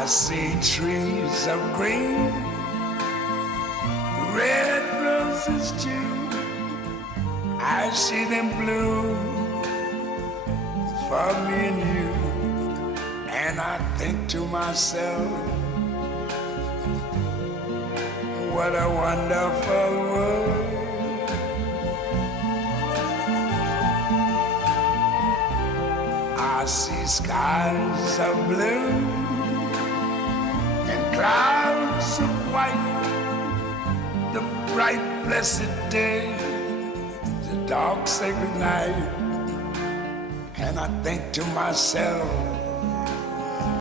I see trees of green, red roses too. I see them bloom for me and you. And I think to myself, what a wonderful world. I see skies of blue and clouds of white, the bright blessed day, the dark sacred night. And I think to myself,